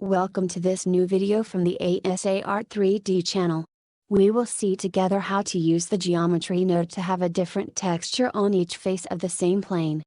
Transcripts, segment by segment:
Welcome to this new video from the ASA Art 3D channel. We will see together how to use the geometry node to have a different texture on each face of the same plane.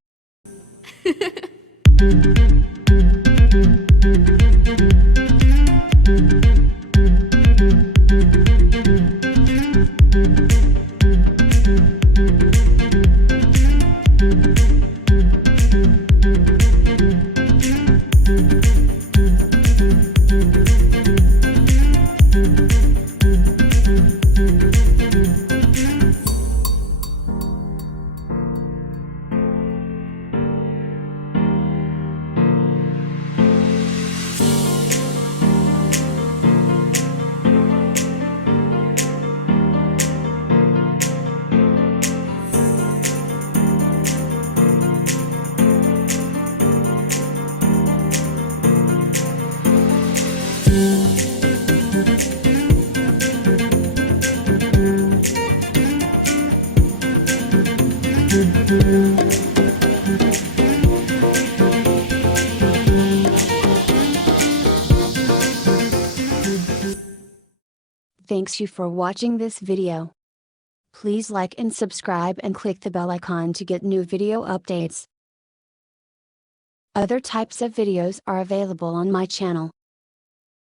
Thanks you for watching this video. Please like and subscribe and click the bell icon to get new video updates. Other types of videos are available on my channel.